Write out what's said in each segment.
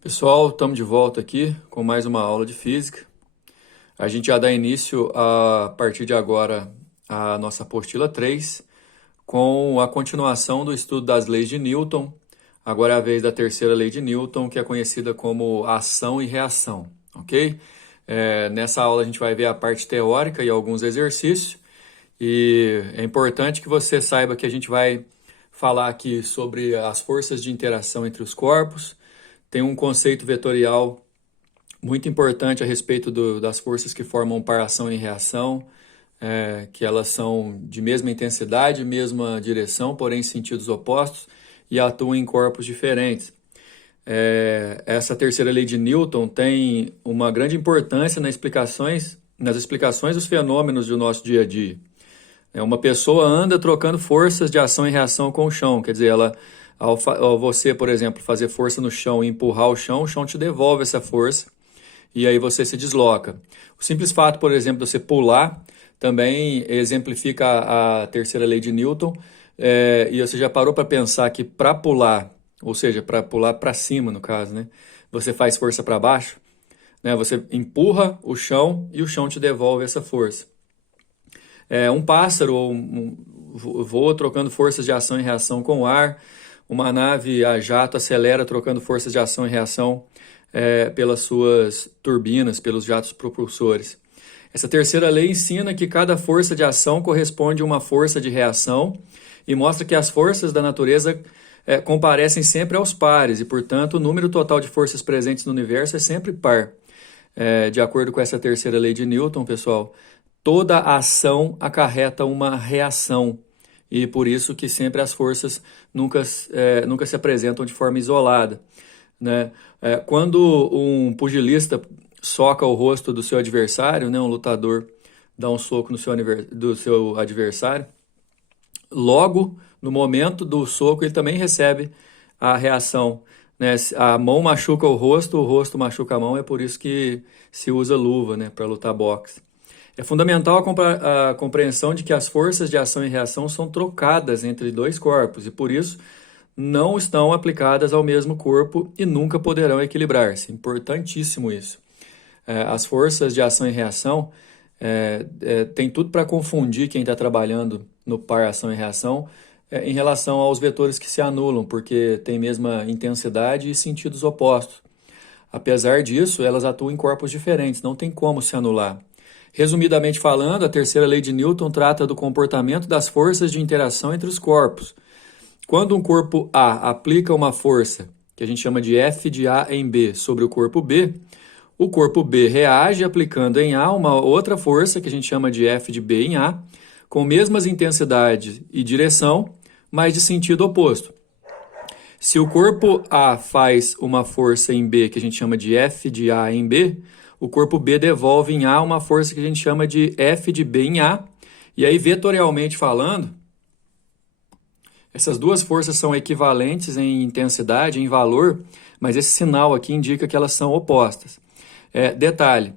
Pessoal, estamos de volta aqui com mais uma aula de física. A gente já dá início a partir de agora à nossa apostila 3, com a continuação do estudo das leis de Newton. Agora é a vez da terceira lei de Newton, que é conhecida como ação e reação, ok? Nessa aula a gente vai ver a parte teórica e alguns exercícios. E é importante que você saiba que a gente vai falar aqui sobre as forças de interação entre os corpos. Tem um conceito vetorial muito importante a respeito das forças que formam par ação e reação, que elas são de mesma intensidade, mesma direção, porém sentidos opostos e atuam em corpos diferentes. Essa terceira lei de Newton tem uma grande importância nas explicações dos fenômenos do nosso dia a dia. Uma pessoa anda trocando forças de ação e reação com o chão, quer dizer, ao você, por exemplo, fazer força no chão e empurrar o chão te devolve essa força e aí você se desloca. O simples fato, por exemplo, de você pular também exemplifica a terceira lei de Newton, e você já parou para pensar que para pular, ou seja, para pular para cima no caso, né, você faz força para baixo, né, você empurra o chão e o chão te devolve essa força. Um pássaro voa trocando forças de ação e reação com o ar. Uma nave a jato acelera trocando forças de ação e reação pelas suas turbinas, pelos jatos propulsores. Essa terceira lei ensina que cada força de ação corresponde a uma força de reação e mostra que as forças da natureza comparecem sempre aos pares e, portanto, o número total de forças presentes no universo é sempre par. De acordo com essa terceira lei de Newton, pessoal, toda ação acarreta uma reação e por isso que sempre as forças nunca se apresentam de forma isolada, né? Quando um pugilista soca o rosto do seu adversário, né, um lutador dá um soco do seu adversário, logo no momento do soco ele também recebe a reação, né? A mão machuca o rosto machuca a mão, é por isso que se usa luva, né, para lutar boxe. É fundamental a compreensão de que as forças de ação e reação são trocadas entre dois corpos e, por isso, não estão aplicadas ao mesmo corpo e nunca poderão equilibrar-se. Importantíssimo isso. As forças de ação e reação tem tudo para confundir quem está trabalhando no par ação e reação em relação aos vetores que se anulam, porque tem mesma intensidade e sentidos opostos. Apesar disso, elas atuam em corpos diferentes, não tem como se anular. Resumidamente falando, a terceira lei de Newton trata do comportamento das forças de interação entre os corpos. Quando um corpo A aplica uma força, que a gente chama de F de A em B, sobre o corpo B reage aplicando em A uma outra força, que a gente chama de F de B em A, com mesmas intensidade e direção, mas de sentido oposto. Se o corpo A faz uma força em B, que a gente chama de F de A em B, o corpo B devolve em A uma força que a gente chama de F de B em A. E aí, vetorialmente falando, essas duas forças são equivalentes em intensidade, em valor, mas esse sinal aqui indica que elas são opostas. Detalhe,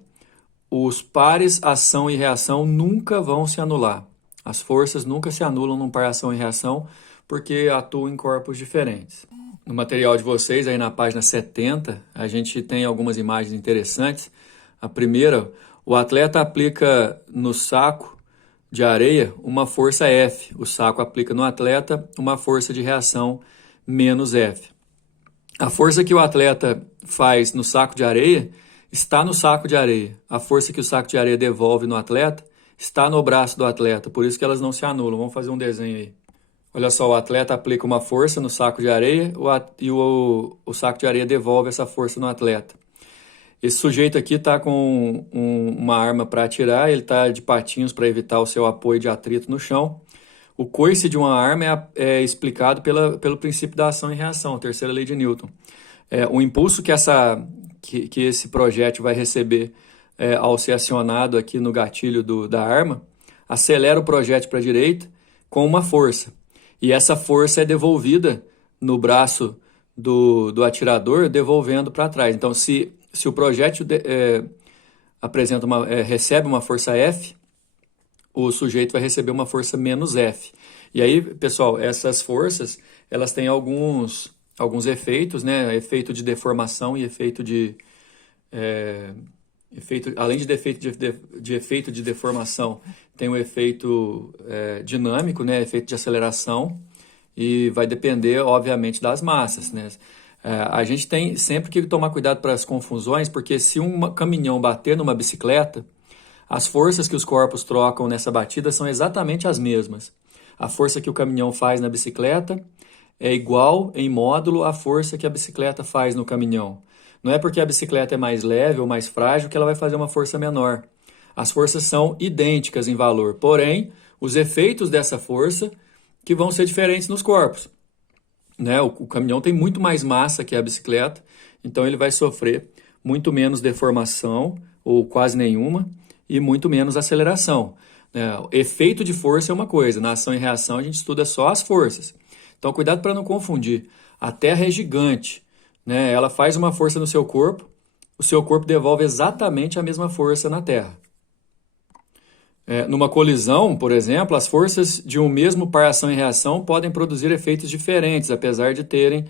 os pares ação e reação nunca vão se anular. As forças nunca se anulam num par ação e reação porque atuam em corpos diferentes. No material de vocês, aí na página 70, a gente tem algumas imagens interessantes. A primeira, o atleta aplica no saco de areia uma força F. O saco aplica no atleta uma força de reação menos F. A força que o atleta faz no saco de areia está no saco de areia. A força que o saco de areia devolve no atleta está no braço do atleta. Por isso que elas não se anulam. Vamos fazer um desenho aí. Olha só, o atleta aplica uma força no saco de areia e o saco de areia devolve essa força no atleta. Esse sujeito aqui está com uma arma para atirar, ele está de patinhos para evitar o seu apoio de atrito no chão. O coice de uma arma é explicado pelo princípio da ação e reação, a terceira lei de Newton. O impulso que esse projétil vai receber ao ser acionado aqui no gatilho da arma, acelera o projétil para a direita com uma força. E essa força é devolvida no braço do atirador, devolvendo para trás. Então, se o projétil recebe uma força F, o sujeito vai receber uma força menos F. E aí, pessoal, essas forças elas têm alguns alguns efeitos, né? Efeito de deformação e além de efeito de deformação, tem o efeito dinâmico, né? Efeito de aceleração, e vai depender, obviamente, das massas, né? A gente tem sempre que tomar cuidado para as confusões, porque se um caminhão bater numa bicicleta, as forças que os corpos trocam nessa batida são exatamente as mesmas. A força que o caminhão faz na bicicleta é igual em módulo à força que a bicicleta faz no caminhão. Não é porque a bicicleta é mais leve ou mais frágil que ela vai fazer uma força menor. As forças são idênticas em valor, porém, os efeitos dessa força que vão ser diferentes nos corpos, né? O caminhão tem muito mais massa que a bicicleta, então ele vai sofrer muito menos deformação, ou quase nenhuma, e muito menos aceleração, né? Efeito de força é uma coisa, na ação e reação a gente estuda só as forças. Então cuidado para não confundir. A Terra é gigante, né? Ela faz uma força no seu corpo, o seu corpo devolve exatamente a mesma força na Terra. Numa colisão, por exemplo, as forças de um mesmo par ação e reação podem produzir efeitos diferentes, apesar de terem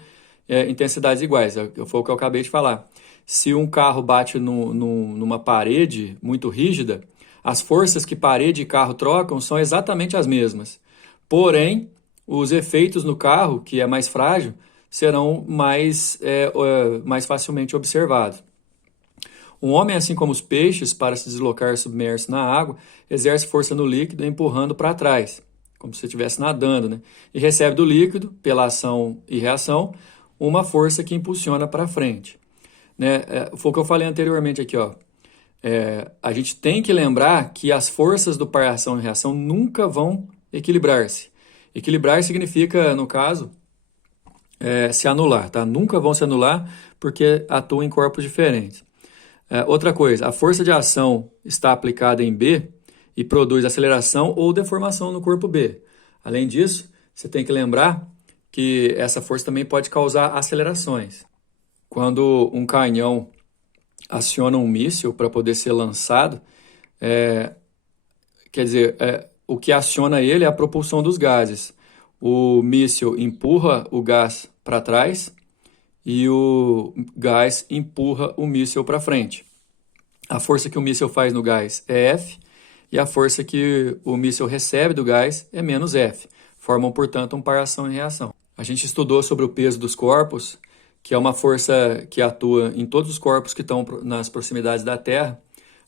intensidades iguais. Foi o que eu acabei de falar. Se um carro bate numa parede muito rígida, as forças que parede e carro trocam são exatamente as mesmas. Porém, os efeitos no carro, que é mais frágil, serão mais facilmente observados. Um homem, assim como os peixes, para se deslocar submerso na água, exerce força no líquido empurrando para trás, como se estivesse nadando, né? E recebe do líquido, pela ação e reação, uma força que impulsiona para frente, né? Foi o que eu falei anteriormente aqui, ó. A gente tem que lembrar que as forças do par ação e reação nunca vão equilibrar-se. Equilibrar significa, no caso, se anular, tá? Nunca vão se anular porque atuam em corpos diferentes. Outra coisa, a força de ação está aplicada em B e produz aceleração ou deformação no corpo B. Além disso, você tem que lembrar que essa força também pode causar acelerações. Quando um canhão aciona um míssil para poder ser lançado, o que aciona ele é a propulsão dos gases. O míssil empurra o gás para trás e o gás empurra o míssil para frente. A força que o míssil faz no gás é F e a força que o míssil recebe do gás é menos F. Formam, portanto, um par ação e reação. A gente estudou sobre o peso dos corpos, que é uma força que atua em todos os corpos que estão nas proximidades da Terra,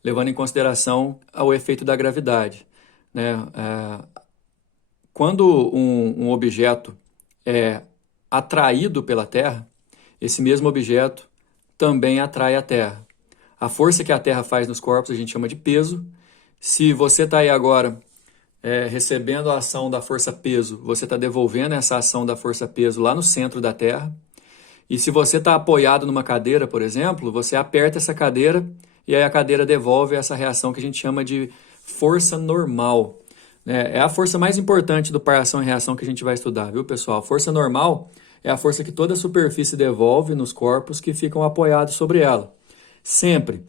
levando em consideração o efeito da gravidade, né? Quando um objeto é atraído pela Terra, esse mesmo objeto também atrai a Terra. A força que a Terra faz nos corpos a gente chama de peso. Se você está aí agora recebendo a ação da força peso, você está devolvendo essa ação da força peso lá no centro da Terra. E se você está apoiado numa cadeira, por exemplo, você aperta essa cadeira e aí a cadeira devolve essa reação que a gente chama de força normal. É a força mais importante do par ação e reação que a gente vai estudar, viu, pessoal? Força normal é a força que toda a superfície devolve nos corpos que ficam apoiados sobre ela. Sempre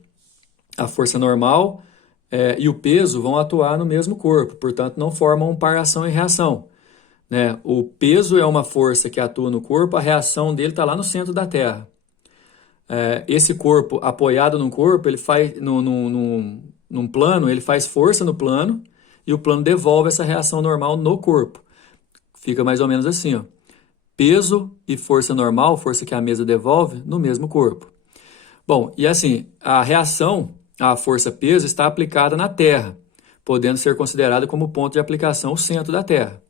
a força normal e o peso vão atuar no mesmo corpo, portanto não formam um par ação e reação, né? O peso é uma força que atua no corpo, a reação dele está lá no centro da Terra. Esse corpo apoiado num corpo, ele faz num plano, ele faz força no plano e o plano devolve essa reação normal no corpo. Fica mais ou menos assim, ó. Peso e força normal, força que a mesa devolve, no mesmo corpo. Bom, e assim, a reação à força-peso está aplicada na Terra, podendo ser considerada como ponto de aplicação o centro da Terra.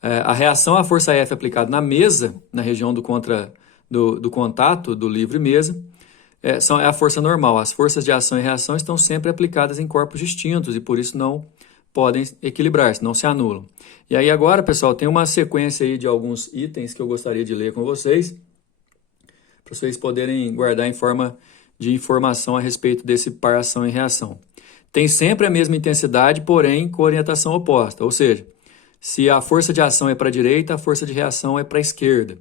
A reação à força F aplicada na mesa, na região do contato, do livre mesa, é a força normal. As forças de ação e reação estão sempre aplicadas em corpos distintos e por isso não podem equilibrar-se, não se anulam. E aí agora, pessoal, tem uma sequência aí de alguns itens que eu gostaria de ler com vocês, para vocês poderem guardar em forma de informação a respeito desse par ação e reação. Tem sempre a mesma intensidade, porém com orientação oposta, ou seja, se a força de ação é para a direita, a força de reação é para a esquerda,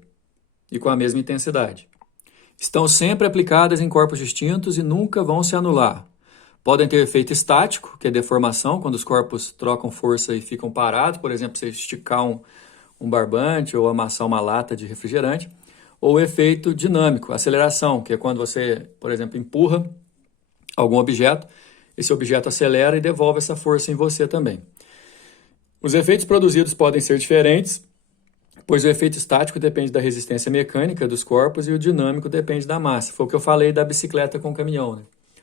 e com a mesma intensidade. Estão sempre aplicadas em corpos distintos e nunca vão se anular. Podem ter efeito estático, que é deformação, quando os corpos trocam força e ficam parados, por exemplo, você esticar um barbante ou amassar uma lata de refrigerante. ou o efeito dinâmico, aceleração, que é quando você, por exemplo, empurra algum objeto, esse objeto acelera e devolve essa força em você também. Os efeitos produzidos podem ser diferentes, pois o efeito estático depende da resistência mecânica dos corpos e o dinâmico depende da massa. Foi o que eu falei da bicicleta com o caminhão, né?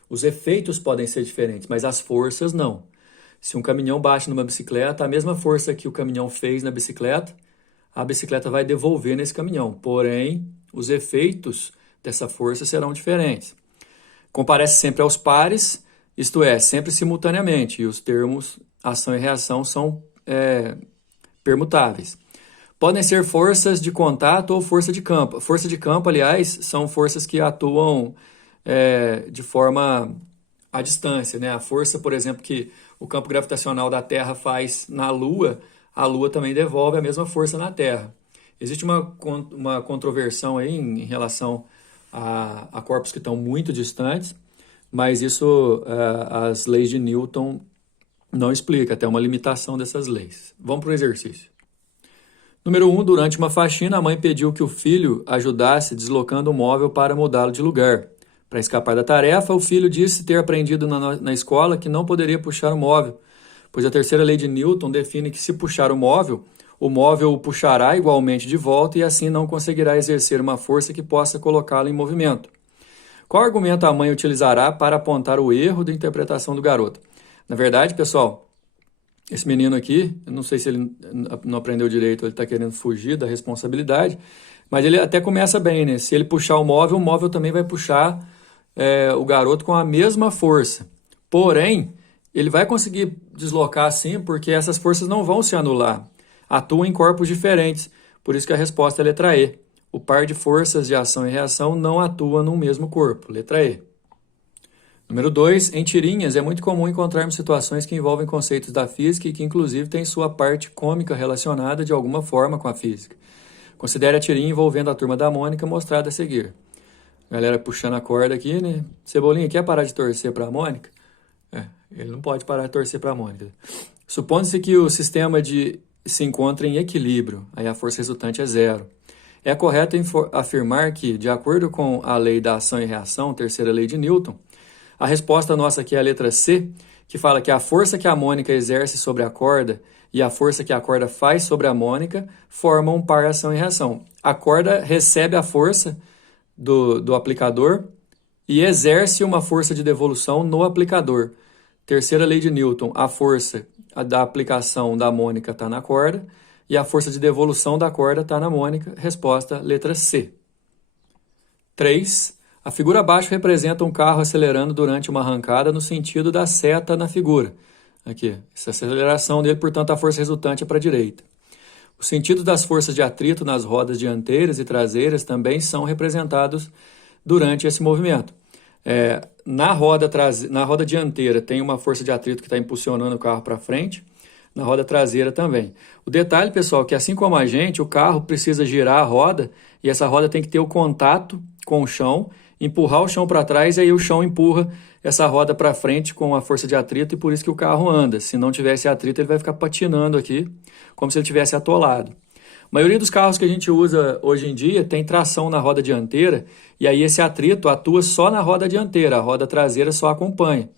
Os efeitos podem ser diferentes, mas as forças não. Se um caminhão bate numa bicicleta, a mesma força que o caminhão fez na bicicleta, a bicicleta vai devolver nesse caminhão. Porém, os efeitos dessa força serão diferentes. Comparece sempre aos pares, isto é, sempre simultaneamente, e os termos ação e reação são permutáveis. Podem ser forças de contato ou força de campo. Força de campo, aliás, são forças que atuam de forma à distância, né? A força, por exemplo, que o campo gravitacional da Terra faz na Lua, a Lua também devolve a mesma força na Terra. Existe uma controversão aí em relação a corpos que estão muito distantes, mas isso as leis de Newton não explicam, até uma limitação dessas leis. Vamos para o exercício. Número 1, durante uma faxina, a mãe pediu que o filho ajudasse deslocando o móvel para mudá-lo de lugar. Para escapar da tarefa, o filho disse ter aprendido na escola que não poderia puxar o móvel, pois a terceira lei de Newton define que se puxar o móvel o puxará igualmente de volta e assim não conseguirá exercer uma força que possa colocá-lo em movimento. Qual argumento a mãe utilizará para apontar o erro da interpretação do garoto? Na verdade, pessoal, esse menino aqui, eu não sei se ele não aprendeu direito, ele está querendo fugir da responsabilidade, mas ele até começa bem, né? Se ele puxar o móvel também vai puxar o garoto com a mesma força. Porém, ele vai conseguir deslocar sim, porque essas forças não vão se anular. Atuam em corpos diferentes, por isso que a resposta é a letra E. O par de forças de ação e reação não atua no mesmo corpo. Letra E. Número 2. Em tirinhas, é muito comum encontrarmos situações que envolvem conceitos da física e que, inclusive, têm sua parte cômica relacionada de alguma forma com a física. Considere a tirinha envolvendo a turma da Mônica mostrada a seguir. Galera puxando a corda aqui, né? Cebolinha, quer parar de torcer para a Mônica? Ele não pode parar de torcer para a Mônica. Supondo-se que o sistema se encontra em equilíbrio, aí a força resultante é zero. É correto afirmar que, de acordo com a lei da ação e reação, terceira lei de Newton, a resposta nossa aqui é a letra C, que fala que a força que a Mônica exerce sobre a corda e a força que a corda faz sobre a Mônica formam um par ação e reação. A corda recebe a força do aplicador e exerce uma força de devolução no aplicador. Terceira lei de Newton, a força da aplicação da Mônica está na corda e a força de devolução da corda está na Mônica. Resposta, letra C. 3. A figura abaixo representa um carro acelerando durante uma arrancada no sentido da seta na figura. Aqui, essa aceleração dele, portanto, a força resultante é para a direita. Os sentidos das forças de atrito nas rodas dianteiras e traseiras também são representados durante esse movimento. Na roda dianteira tem uma força de atrito que está impulsionando o carro para frente, na roda traseira também. O detalhe, pessoal, é que assim como a gente, o carro precisa girar a roda e essa roda tem que ter o contato com o chão, empurrar o chão para trás e aí o chão empurra essa roda para frente com a força de atrito e por isso que o carro anda. Se não tivesse atrito, ele vai ficar patinando aqui, como se ele tivesse atolado. A maioria dos carros que a gente usa hoje em dia tem tração na roda dianteira e aí esse atrito atua só na roda dianteira, a roda traseira só acompanha.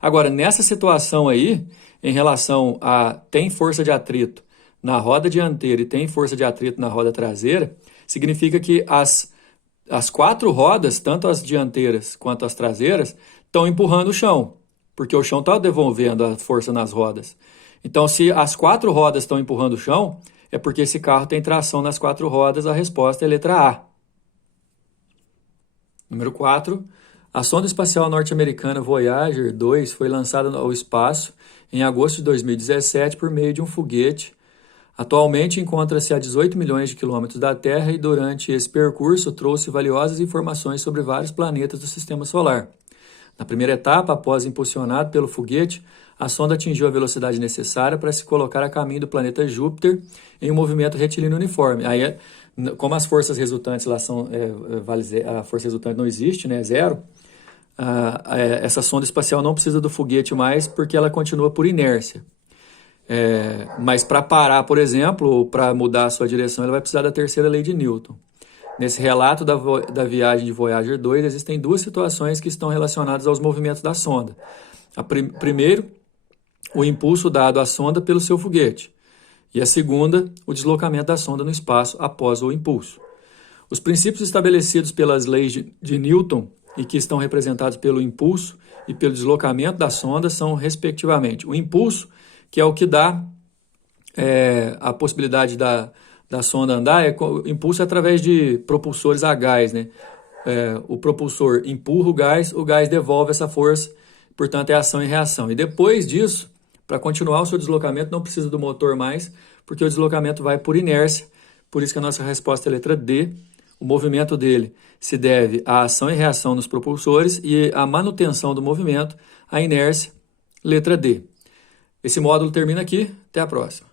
Agora, nessa situação aí, em relação a tem força de atrito na roda dianteira e tem força de atrito na roda traseira, significa que as quatro rodas, tanto as dianteiras quanto as traseiras, estão empurrando o chão, porque o chão está devolvendo a força nas rodas. Então, se as quatro rodas estão empurrando o chão, é porque esse carro tem tração nas quatro rodas, a resposta é letra A. Número 4. A sonda espacial norte-americana Voyager 2 foi lançada ao espaço em agosto de 2017 por meio de um foguete. Atualmente encontra-se a 18 milhões de quilômetros da Terra e durante esse percurso trouxe valiosas informações sobre vários planetas do Sistema Solar. Na primeira etapa, após impulsionado pelo foguete, a sonda atingiu a velocidade necessária para se colocar a caminho do planeta Júpiter em um movimento retilíneo uniforme. Aí, como as forças resultantes lá são, a força resultante não existe, né, é zero, essa sonda espacial não precisa do foguete mais porque ela continua por inércia. Mas para parar, por exemplo, ou para mudar a sua direção, ela vai precisar da terceira lei de Newton. Nesse relato da viagem de Voyager 2, existem duas situações que estão relacionadas aos movimentos da sonda. Primeiro, o impulso dado à sonda pelo seu foguete. E a segunda, o deslocamento da sonda no espaço após o impulso. Os princípios estabelecidos pelas leis de Newton e que estão representados pelo impulso e pelo deslocamento da sonda são, respectivamente, o impulso, que é o que dá a possibilidade da sonda andar, o impulso através de propulsores a gás, né? O propulsor empurra o gás devolve essa força, portanto é ação e reação. E depois disso, para continuar o seu deslocamento, não precisa do motor mais, porque o deslocamento vai por inércia, por isso que a nossa resposta é a letra D. O movimento dele se deve à ação e reação nos propulsores e à manutenção do movimento, à inércia, letra D. Esse módulo termina aqui, até a próxima.